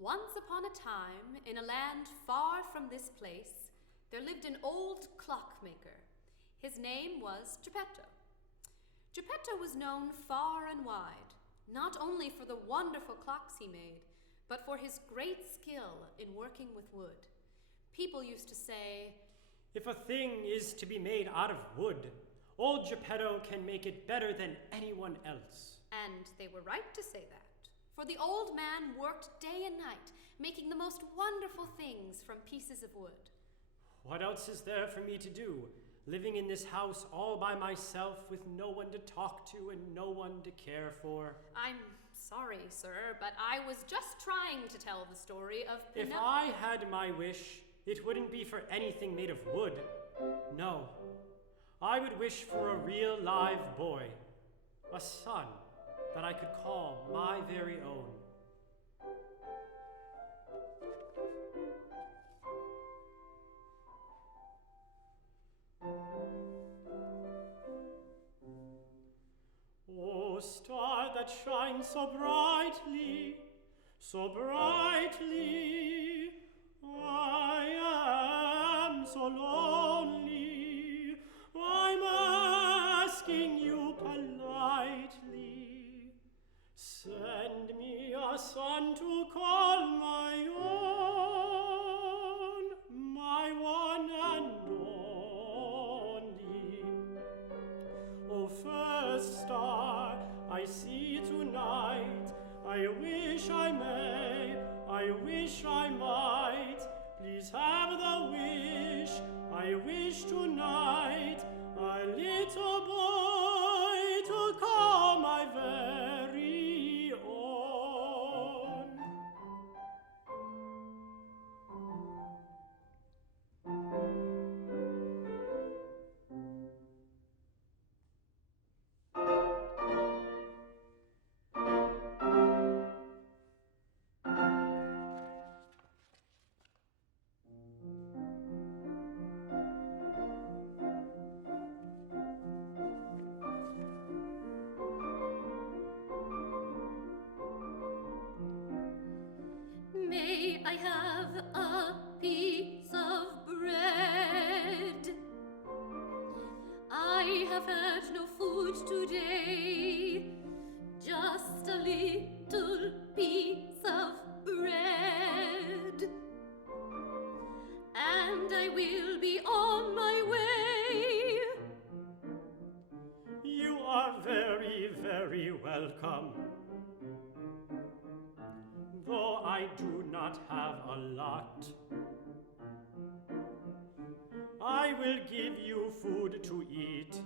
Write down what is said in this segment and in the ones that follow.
Once upon a time, in a land far from this place, there lived an old clockmaker. His name was Geppetto. Geppetto was known far and wide, not only for the wonderful clocks he made, but for his great skill in working with wood. People used to say, "If a thing is to be made out of wood, old Geppetto can make it better than anyone else." And they were right to say that, for the old man worked day and night, making the most wonderful things from pieces of wood. What else is there for me to do, living in this house all by myself with no one to talk to and no one to care for? I'm sorry, sir, but I was just trying to tell the story of If I had my wish, it wouldn't be for anything made of wood. No, I would wish for a real live boy, a son that I could call my very own. Oh, star that shines so brightly, I am so lonely. I'm asking you politely, send me a son to call my own, my one and only. Oh, first star I see tonight, I wish I may, I wish I might, please have the wish, I wish tonight, a little boy to call my very own. May I have a piece of bread? I have had no food today, just a little piece of bread, and I will be on my way. You are very, very welcome. Though I do not have a lot, I will give you food to eat.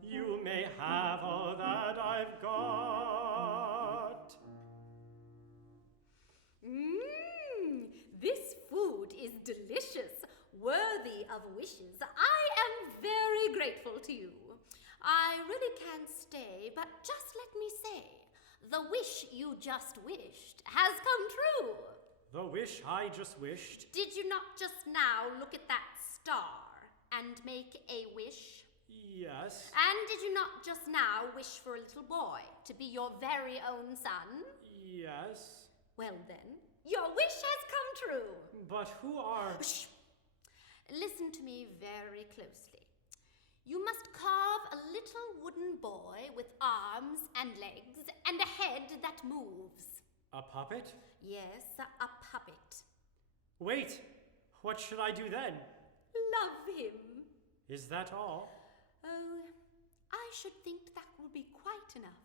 You may have all that I've got. This food is delicious, worthy of wishes. I am very grateful to you. I really can't stay, but just let me say, the wish you just wished has come true. The wish I just wished? Did you not just now look at that star and make a wish? Yes. And did you not just now wish for a little boy to be your very own son? Yes. Well then, your wish has come true. But who are... Shh! Listen to me very closely. You must carve a little wooden boy with arms and legs and a head that moves. A puppet? Yes, a puppet. Wait, what should I do then? Love him. Is that all? Oh, I should think that will be quite enough.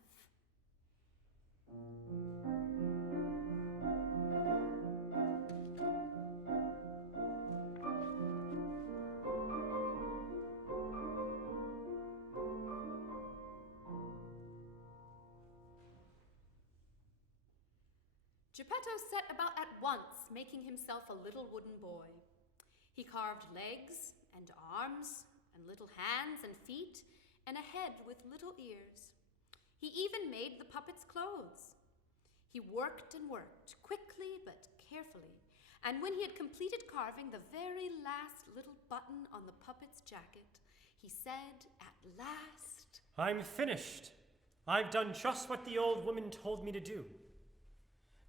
Geppetto set about at once making himself a little wooden boy. He carved legs and arms and little hands and feet and a head with little ears. He even made the puppet's clothes. He worked and worked, quickly but carefully, and when he had completed carving the very last little button on the puppet's jacket, he said at last, "I'm finished. I've done just what the old woman told me to do.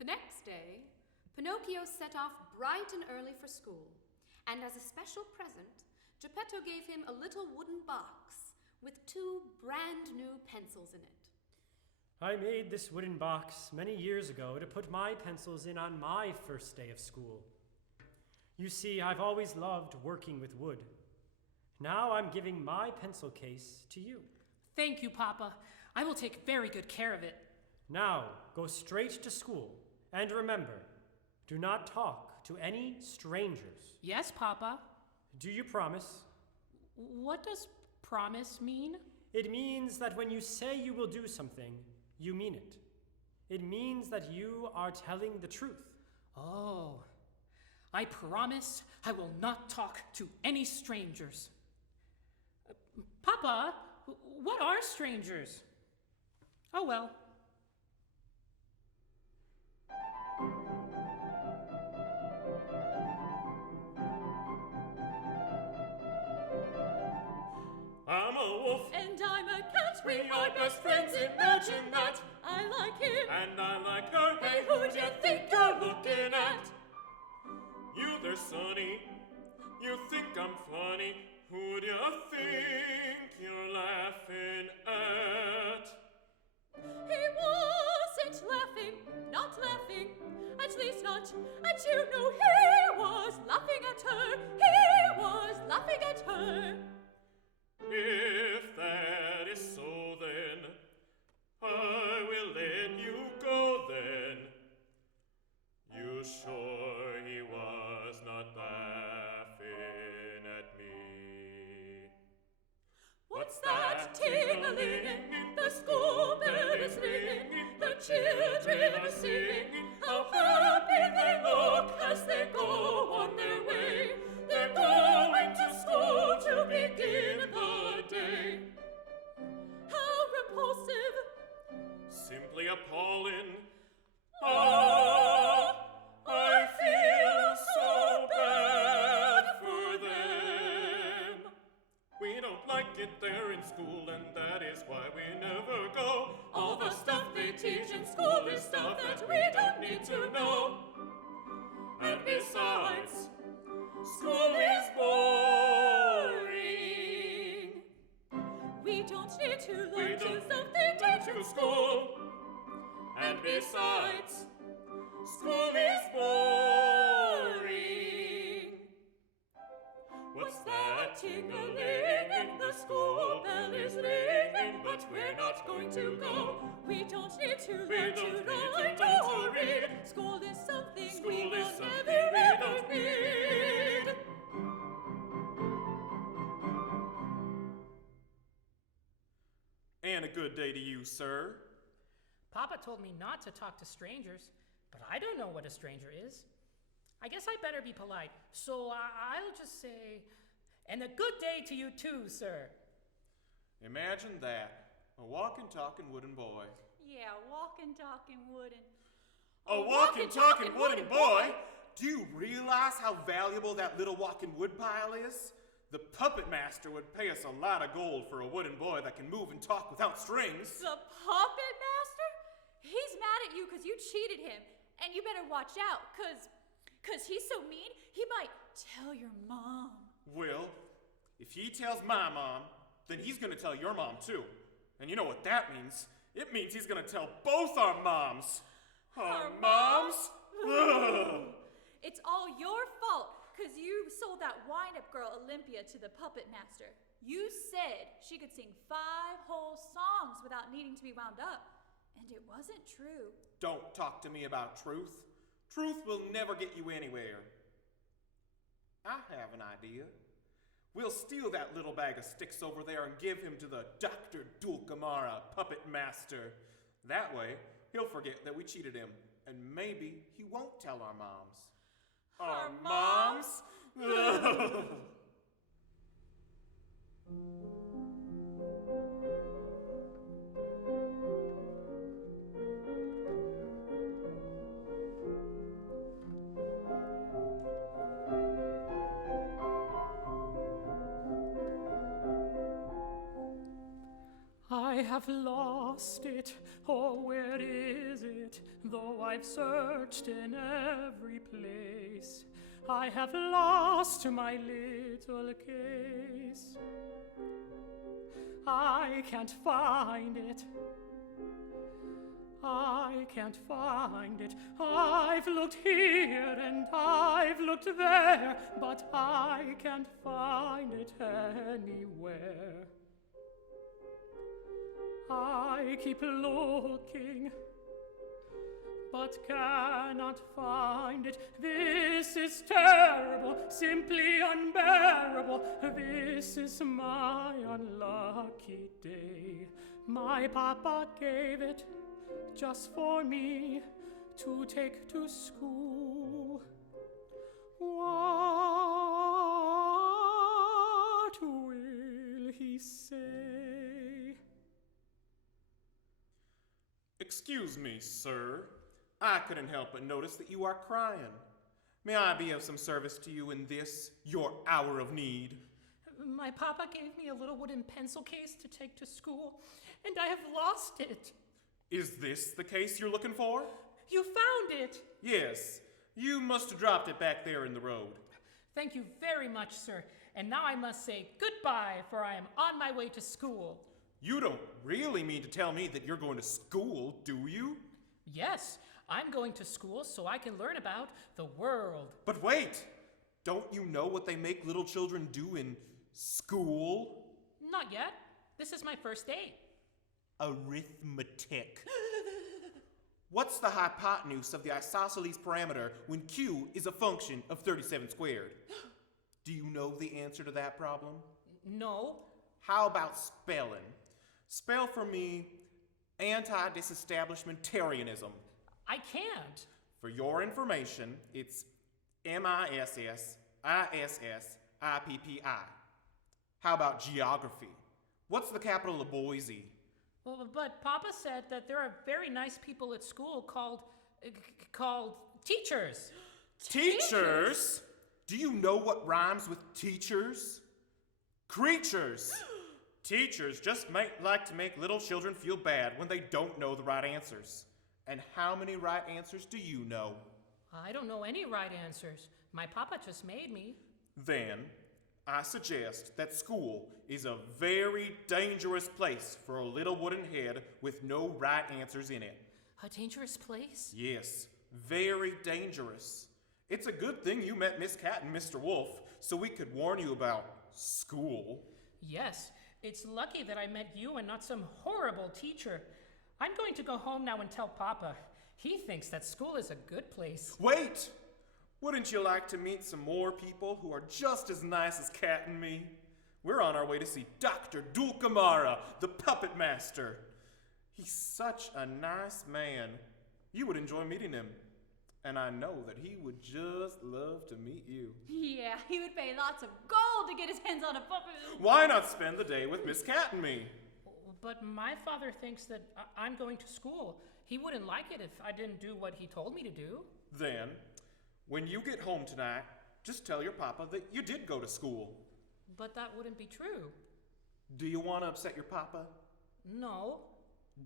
The next day, Pinocchio set off bright and early for school, and as a special present, Geppetto gave him a little wooden box with 2 brand new pencils in it. I made this wooden box many years ago to put my pencils in on my first day of school. You see, I've always loved working with wood. Now I'm giving my pencil case to you. Thank you, Papa. I will take very good care of it. Now, go straight to school. And remember, do not talk to any strangers. Yes, Papa. Do you promise? What does promise mean? It means that when you say you will do something, you mean it. It means that you are telling the truth. Oh, I promise I will not talk to any strangers. Papa, what are strangers? Oh well. I'm a wolf. And I'm a cat. We are best friends, imagine that. I like him. And I like her. Hey, who do you think you're looking at? You there, Sonny. You think I'm funny. Who do you think you're laughing at? He wasn't laughing, not laughing. At least not at you. No, he was laughing at her. He was laughing at her. If that is so, then I will let you go then. You sure he was not laughing at me? What's that ting-a-ling? The school bell is ringing. The children are singing. How happy they look as they go on their way. They're going to school to begin the day. How repulsive! Simply appalling. Ah, I feel so bad for them. We don't like it there in school, and that is why we never go. All the stuff they teach in school is stuff that we don't need to know. And besides, School is boring. We don't need to learn to something to to school. And besides, School is boring. what's that ting-a-ling? And the school bell is ringing, but we're not going to go. We don't need to learn to write or read. School is something we School is will something never we ever don't need. And a good day to you, sir. Papa told me not to talk to strangers, but I don't know what a stranger is. I guess I better be polite, so I'll just say, and a good day to you too, sir. Imagine that. A walking, talking wooden boy. Yeah, walking, talking, wooden. A walking, talking wooden boy? Do you realize how valuable that little walking wood pile is? The puppet master would pay us a lot of gold for a wooden boy that can move and talk without strings. The puppet master? He's mad at you because you cheated him. And you better watch out, because he's so mean, he might tell your mom. Well, if he tells my mom, then he's gonna tell your mom too. And you know what that means? It means he's gonna tell both our moms. Our moms? Ugh. It's all your fault, because you sold that wind-up girl Olympia to the puppet master. You said she could sing 5 whole songs without needing to be wound up. And it wasn't true. Don't talk to me about truth. Truth will never get you anywhere. I have an idea. We'll steal that little bag of sticks over there and give him to the Dr. Dulcamara puppet master. That way, he'll forget that we cheated him, and maybe he won't tell our moms. Our moms? I have lost lost it. Oh, where is it? Though I've searched in every place, I have lost my little case. I can't find it. I can't find it. I've looked here and I've looked there, but I can't find it anywhere. I keep looking, but cannot find it. This is terrible, simply unbearable. This is my unlucky day. My papa gave it just for me to take to school. What will he say? Excuse me, sir. I couldn't help but notice that you are crying. May I be of some service to you in this, your hour of need? My papa gave me a little wooden pencil case to take to school, and I have lost it. Is this the case you're looking for? You found it. Yes. You must have dropped it back there in the road. Thank you very much, sir. And now I must say goodbye, for I am on my way to school. You don't really mean to tell me that you're going to school, do you? Yes, I'm going to school so I can learn about the world. But wait! Don't you know what they make little children do in school? Not yet. This is my first day. Arithmetic. What's the hypotenuse of the isosceles parameter when q is a function of 37 squared? Do you know the answer to that problem? No. How about spelling? Spell for me anti-disestablishmentarianism. I can't. For your information, it's MISSISSIPPI. How about geography? What's the capital of Boise? Well, but Papa said that there are very nice people at school called teachers. Teachers? Do you know what rhymes with teachers? Creatures. Teachers just like to make little children feel bad when they don't know the right answers. And how many right answers do you know? I don't know any right answers. My papa just made me. Then, I suggest that school is a very dangerous place for a little wooden head with no right answers in it. A dangerous place? Yes, very dangerous. It's a good thing you met Miss Cat and Mr. Wolf, so we could warn you about school. Yes, it's lucky that I met you and not some horrible teacher. I'm going to go home now and tell Papa. He thinks that school is a good place. Wait! Wouldn't you like to meet some more people who are just as nice as Cat and me? We're on our way to see Dr. Dulcamara, the puppet master. He's such a nice man. You would enjoy meeting him. And I know that he would just love to meet you. Yeah, he would pay lots of gold to get his hands on a puppet. Why not spend the day with Miss Cat and me? But my father thinks that I'm going to school. He wouldn't like it if I didn't do what he told me to do. Then, when you get home tonight, just tell your papa that you did go to school. But that wouldn't be true. Do you want to upset your papa? No.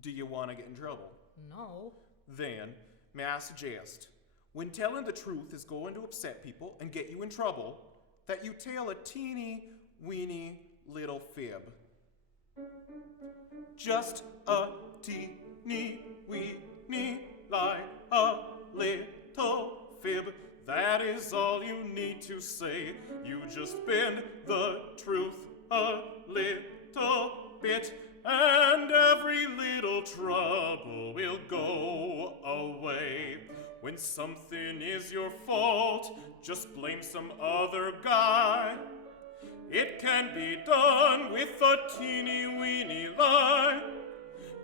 Do you want to get in trouble? No. Then, may I suggest, when telling the truth is going to upset people and get you in trouble, that you tell a teeny, weeny little fib. Just a teeny, weeny, like a little fib. That is all you need to say. You just bend the truth a little bit, and every little trouble will go away. When something is your fault, just blame some other guy. It can be done with a teeny weeny lie.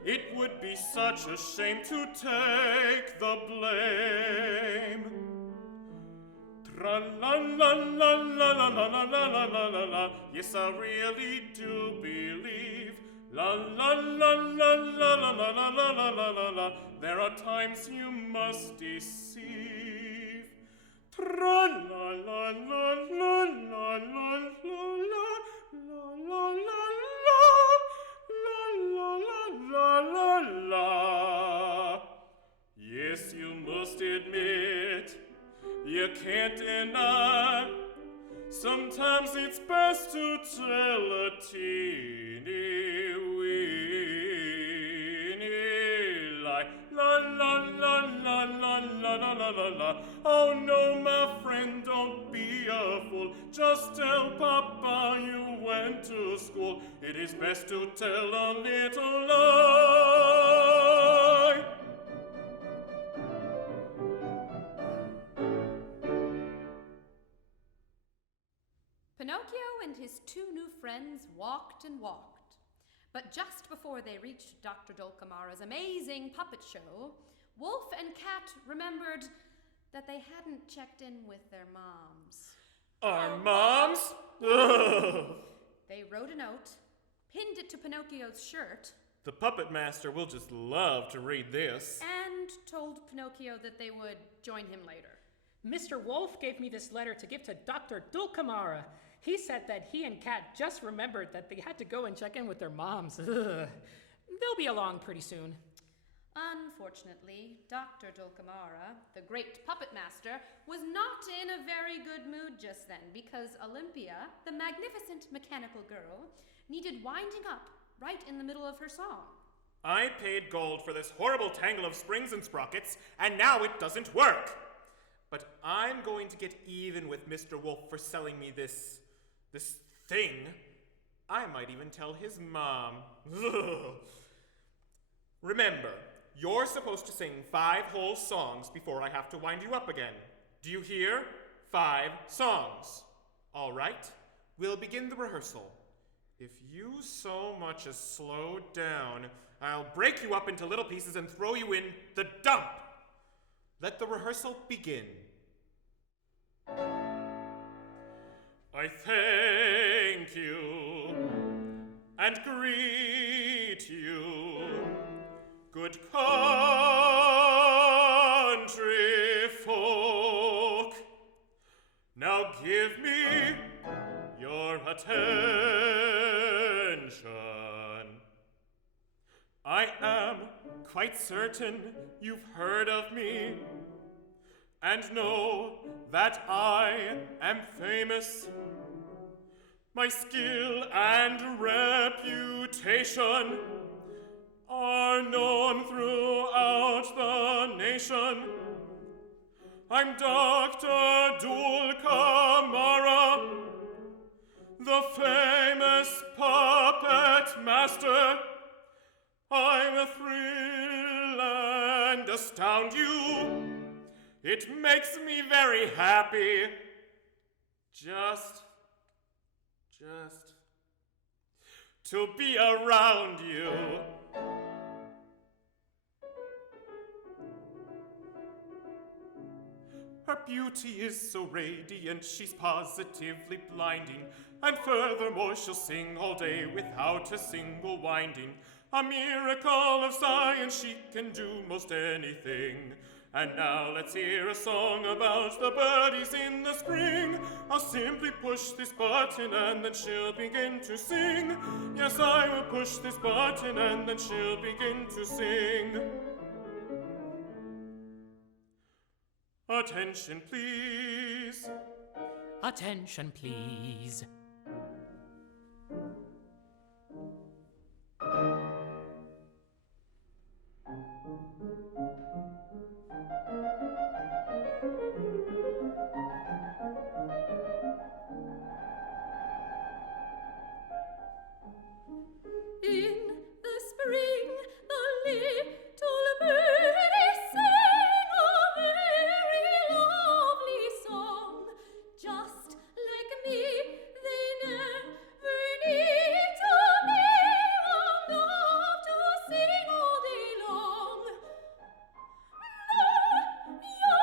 It would be such a shame to take the blame. Tra-la-la-la-la-la-la-la-la-la-la. Yes, I really do believe. La-la-la-la-la-la-la-la-la-la-la. There are times you must deceive. Tra-la-la-la-la-la-la-la-la-la-la-la-la-la-la-la-la-la-la. you can't deny. Sometimes it's best to tell a teeny weeny lie. La la la la la la la la la la. Oh no, my friend, don't be a fool. Just tell Papa you went to school. It is best to tell a little lie. Pinocchio and his two new friends walked and walked. But just before they reached Dr. Dulcamara's amazing puppet show, Wolf and Cat remembered that they hadn't checked in with their moms. Our moms? Ugh. They wrote a note, pinned it to Pinocchio's shirt, The puppet master will just love to read this. and told Pinocchio that they would join him later. Mr. Wolf gave me this letter to give to Dr. Dulcamara. He said that he and Kat just remembered that they had to go and check in with their moms. Ugh. They'll be along pretty soon. Unfortunately, Dr. Dulcamara, the great puppet master, was not in a very good mood just then because Olympia, the magnificent mechanical girl, needed winding up right in the middle of her song. I paid gold for this horrible tangle of springs and sprockets, and now it doesn't work. But I'm going to get even with Mr. Wolf for selling me this thing. I might even tell his mom. Ugh. Remember, you're supposed to sing 5 whole songs before I have to wind you up again. Do you hear? 5 songs. All right, we'll begin the rehearsal. If you so much as slow down, I'll break you up into little pieces and throw you in the dump. Let the rehearsal begin. I thank you and greet you, good country folk. Now give me your attention. I am quite certain you've heard of me and know that I am famous. My skill and reputation are known throughout the nation. I'm Dr. Dulcamara, the famous puppet master. I'm thrill and astound you. It makes me very happy. Just to be around you. Her beauty is so radiant, she's positively blinding. And furthermore, she'll sing all day without a single winding. A miracle of science, she can do most anything. And now let's hear a song about the birdies in the spring. I'll simply push this button and then she'll begin to sing. Yes, I will push this button and then she'll begin to sing. Attention, please. Attention, please. In the spring, the little birdies sing a very lovely song. Just like me, they never need to be wound up to sing all day long. The young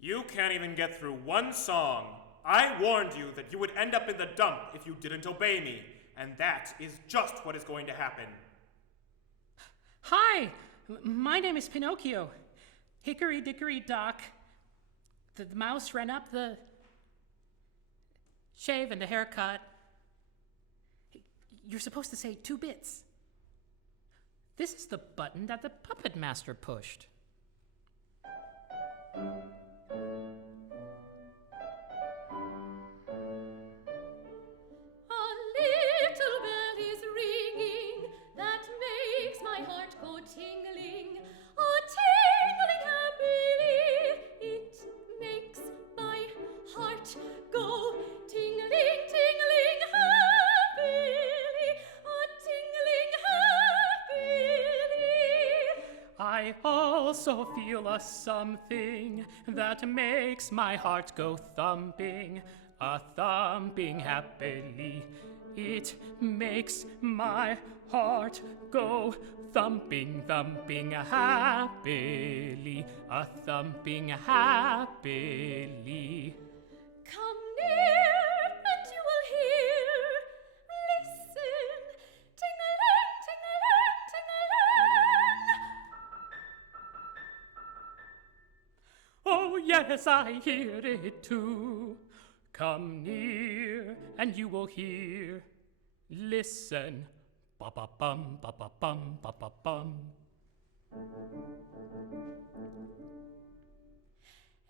You can't even get through one song. I warned you that you would end up in the dump if you didn't obey me, and that is just what is going to happen. Hi, my name is Pinocchio. Hickory dickory dock. The mouse ran up the shave and the haircut. You're supposed to say 2 bits. This is the button that the puppet master pushed. I also feel a something that makes my heart go thumping, a thumping happily. It makes my heart go thumping, thumping happily, a thumping happily. Come near and you will hear. Listen, ting-a-ling, ting-a-ling, ting-a-ling. Oh yes, I hear it too. Come near and you will hear. Listen, ba-ba-bum, ba-ba-bum, ba-ba-bum.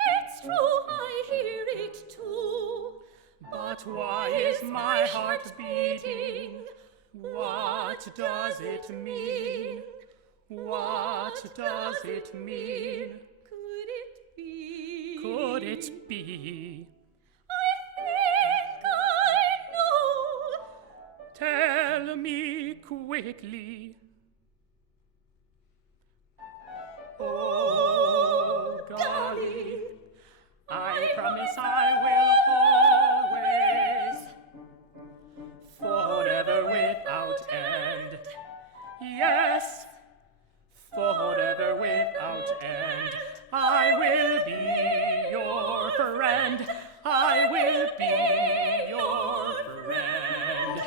It's true, I hear it too. But why is my heart beating? What does it mean? What does it mean? Could it be? Could it be? I think I know. Tell me quickly. Oh, golly, I promise I will always, forever without end. Yes, forever without end. I will be your friend. I will be your friend.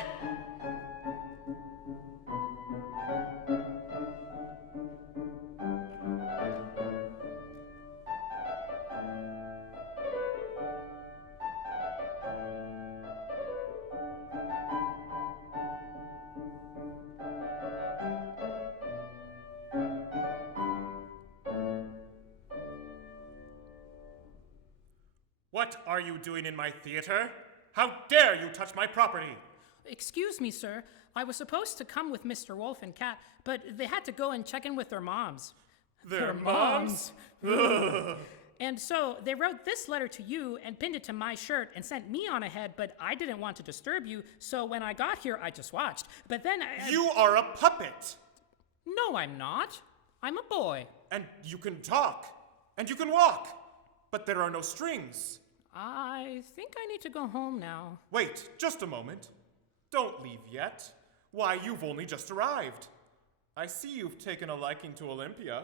What are you doing in my theater? How dare you touch my property? Excuse me, sir. I was supposed to come with Mr. Wolf and Cat, but they had to go and check in with their moms. Their moms? Ugh. And so they wrote this letter to you and pinned it to my shirt and sent me on ahead, but I didn't want to disturb you, so when I got here, I just watched. But then You are a puppet! No, I'm not. I'm a boy. And you can talk. And you can walk. But there are no strings. I think I need to go home now. Wait, just a moment. Don't leave yet. Why, you've only just arrived. I see you've taken a liking to Olympia.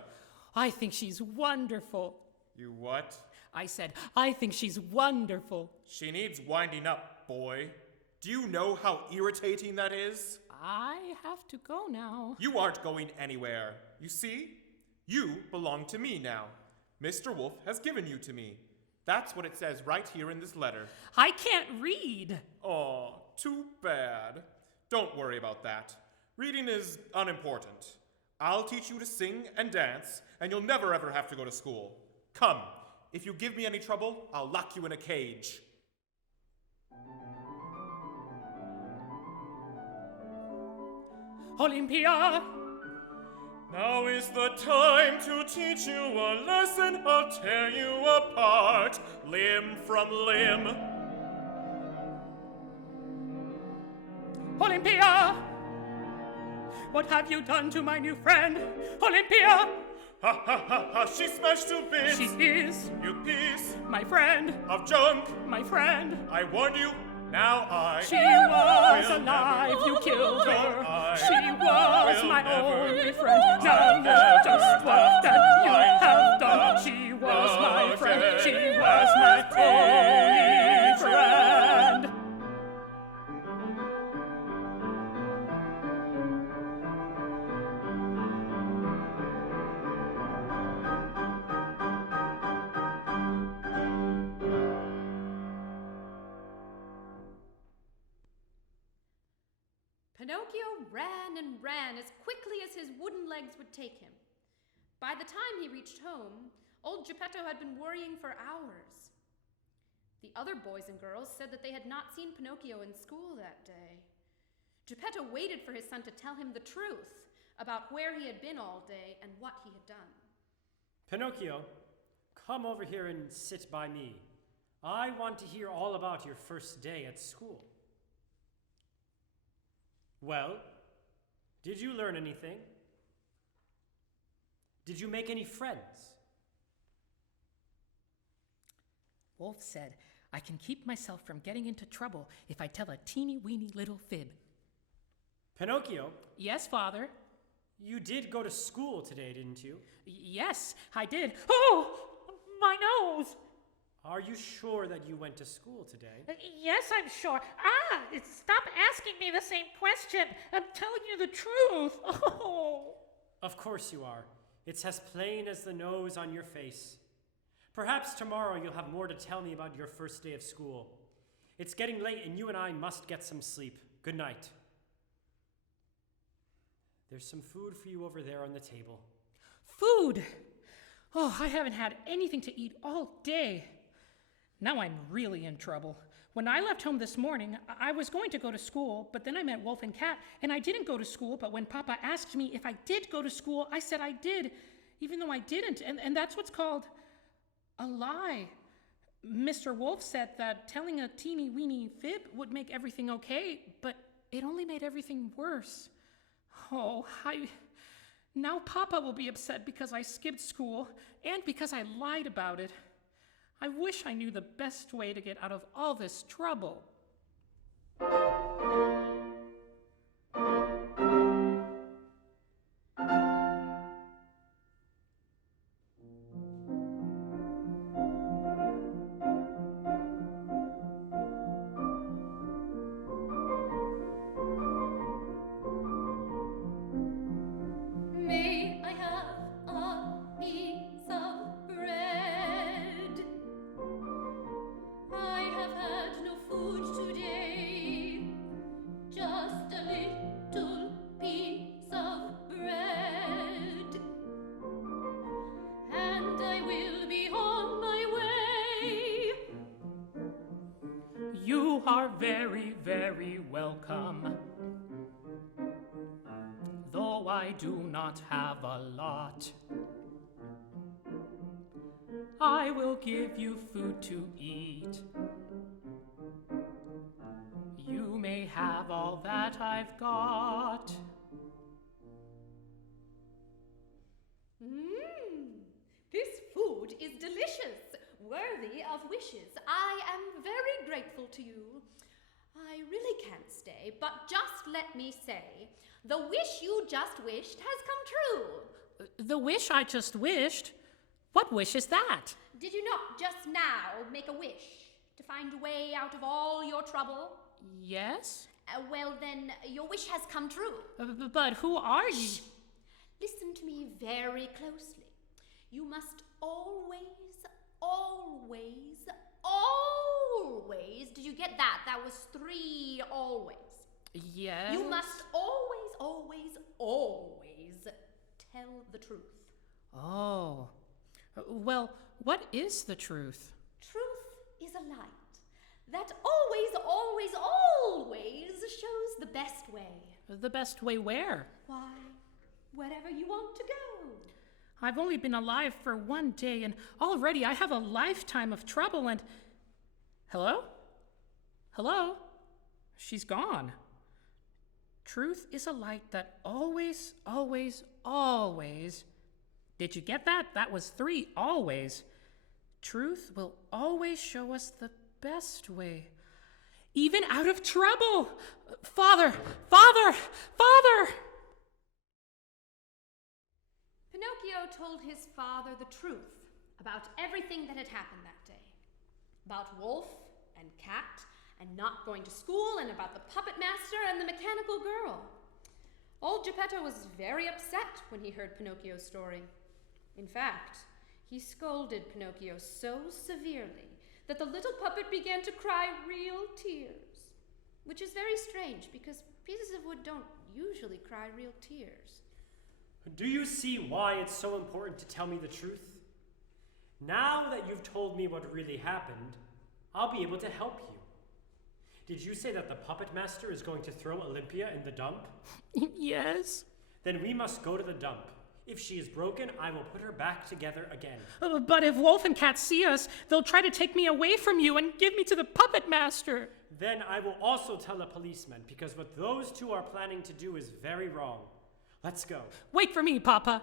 I think she's wonderful. You what? I said, I think she's wonderful. She needs winding up, boy. Do you know how irritating that is? I have to go now. You aren't going anywhere. You see? You belong to me now. Mr. Wolf has given you to me. That's what it says right here in this letter. I can't read. Aw, too bad. Don't worry about that. Reading is unimportant. I'll teach you to sing and dance, and you'll never ever have to go to school. Come, if you give me any trouble, I'll lock you in a cage. Olympia! Now is the time to teach you a lesson. I'll tear you apart, limb from limb. Olympia! What have you done to my new friend? Olympia! Ha ha ha ha, she smashed to bits! She is You piece my friend, of junk! my friend. I warned you, now I... She was will alive, never- you killed her. I She was will my never- only friend. Now I'll look just never what that you find have done. the She was my friend. She again. was my only friend. Pinocchio ran and ran as quickly as his wooden legs would take him. By the time he reached home, old Geppetto had been worrying for hours. The other boys and girls said that they had not seen Pinocchio in school that day. Geppetto waited for his son to tell him the truth about where he had been all day and what he had done. Pinocchio, come over here and sit by me. I want to hear all about your first day at school. Well, did you learn anything? Did you make any friends? Wolf said, I can keep myself from getting into trouble if I tell a teeny-weeny little fib. Pinocchio, Yes, Father. you did go to school today, didn't you? Yes, I did. Oh, my nose. Are you sure that you went to school today? Yes, I'm sure. Stop asking me the same question. I'm telling you the truth. Oh. Of course you are. It's as plain as the nose on your face. Perhaps tomorrow you'll have more to tell me about your first day of school. It's getting late and you and I must get some sleep. Good night. There's some food for you over there on the table. Food! Oh, I haven't had anything to eat all day. Now I'm really in trouble. When I left home this morning, I was going to go to school, but then I met Wolf and Cat, and I didn't go to school, but when Papa asked me if I did go to school, I said I did, even though I didn't, and that's what's called a lie. Mr. Wolf said that telling a teeny-weeny fib would make everything okay, but it only made everything worse. Oh, now Papa will be upset because I skipped school, and because I lied about it. I wish I knew the best way to get out of all this trouble. May I have a piece of bread? I have had no food today, just a little piece of bread, and I will be on my way. You are very, very welcome. Though I do not have a lot, I will give you food to eat. You may have all that I've got. This food is delicious, worthy of wishes. I am very grateful to you. I really can't stay, but just let me say, the wish you just wished has come true. The wish I just wished? What wish is that? Did you not just now make a wish to find a way out of all your trouble? Yes? Well, then, your wish has come true. But who are you? Shh. Listen to me very closely. You must always, did you get that? That was 3 always. Yes? You must always tell the truth. Oh. Well, what is the truth? Truth is a light that always shows the best way. The best way where? Why, wherever you want to go. I've only been alive for 1 day, and already I have a lifetime of trouble and... Hello? Hello? She's gone. Truth is a light that always, always, always. Did you get that? That was 3 always. Truth will always show us the best way. Even out of trouble. Father! Father! Father! Pinocchio told his father the truth about everything that had happened that day. About Wolf and Cat and not going to school, and about the puppet master and the mechanical girl. Old Geppetto was very upset when he heard Pinocchio's story. In fact, he scolded Pinocchio so severely that the little puppet began to cry real tears, which is very strange because pieces of wood don't usually cry real tears. Do you see why it's so important to tell me the truth? Now that you've told me what really happened, I'll be able to help you. Did you say that the puppet master is going to throw Olympia in the dump? Yes. Then we must go to the dump. If she is broken, I will put her back together again. But if Wolf and Cat see us, they'll try to take me away from you and give me to the puppet master. Then I will also tell the policeman, because what those two are planning to do is very wrong. Let's go. Wait for me, Papa.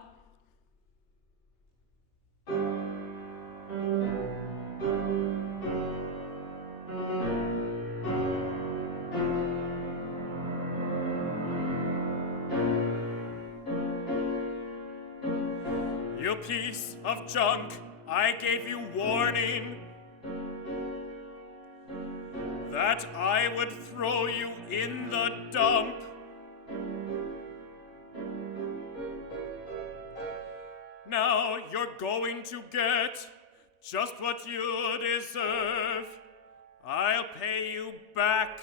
You piece of junk, I gave you warning that I would throw you in the dump. Now you're going to get just what you deserve. I'll pay you back.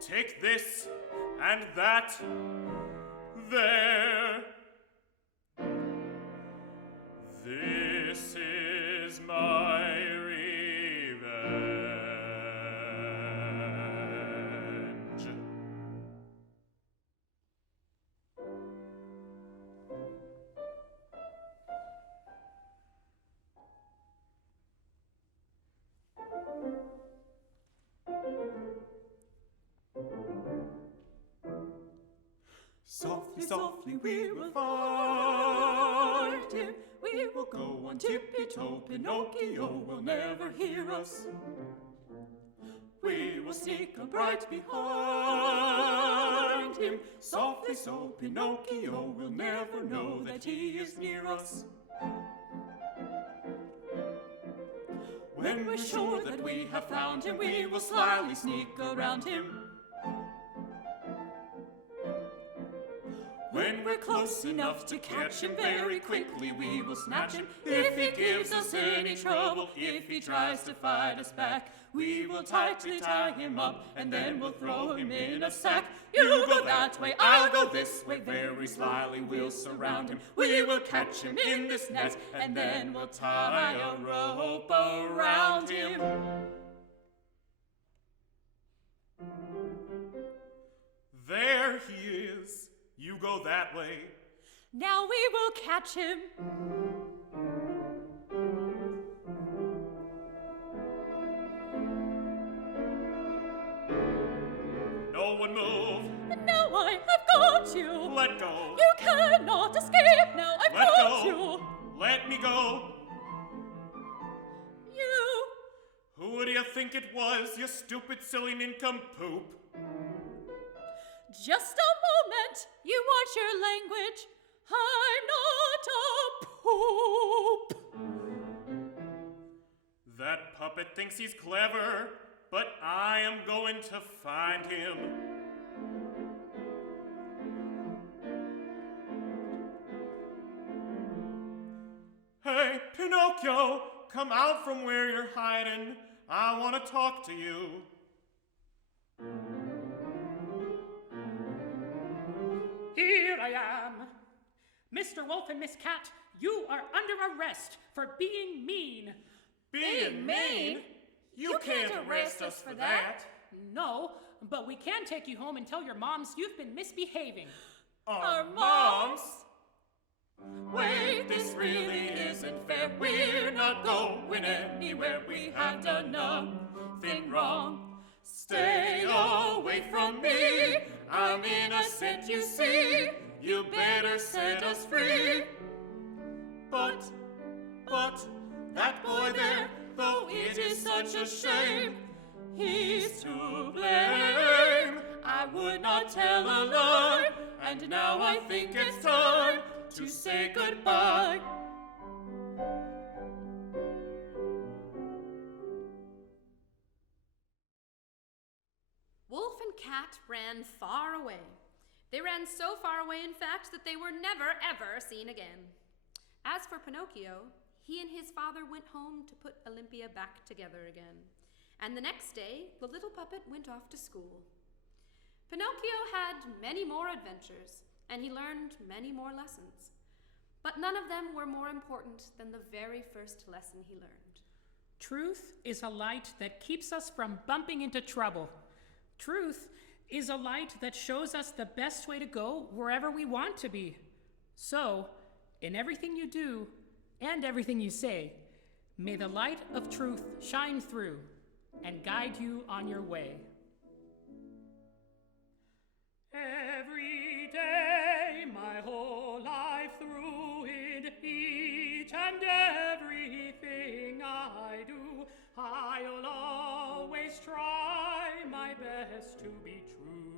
Take this and that. There. This is my revenge. Softly, softly we will find him. We will go on tippy-toe. Pinocchio will never hear us. We will sneak up right behind him. Softly so Pinocchio will never know that he is near us. When we're sure that we have found him, we will slyly sneak around him. When we're close enough to catch him, very quickly we will snatch him. If he gives us any trouble, if he tries to fight us back, we will tightly tie him up, and then we'll throw him in a sack. You go that way, I'll go this way, very slyly we'll surround him. We will catch him in this net, and then we'll tie a rope around him. There he is. You go that way. Now we will catch him. No one move. Now I have got you. Let go. You cannot escape now. I've Let got go. you. Let me go. You. Who do you think it was, you stupid, silly nincompoop? Just a moment. You watch your language. I'm not a poop. That puppet thinks he's clever, but I am going to find him. Hey, Pinocchio, come out from where you're hiding. I want to talk to you. Here I am. Mr. Wolf and Miss Cat, you are under arrest for being mean. Being mean? You can't arrest us for that. No, but we can take you home and tell your moms you've been misbehaving. Our moms? Wait, this really isn't fair. We're not going anywhere. We have done nothing wrong. Stay away from me. I'm innocent, you see. You better set us free. But, that boy there, though it is such a shame, he's to blame. I would not tell a lie, and now I think it's time to say goodbye. Wolf and Cat ran far away. They ran so far away, in fact, that they were never, ever seen again. As for Pinocchio, he and his father went home to put Olympia back together again. And the next day, the little puppet went off to school. Pinocchio had many more adventures, and he learned many more lessons. But none of them were more important than the very first lesson he learned. Truth is a light that keeps us from bumping into trouble. Truth is a light that shows us the best way to go wherever we want to be. So, in everything you do and everything you say, may the light of truth shine through and guide you on your way. Every day, my whole life through, in each and everything I do, I'll always try my best to be true.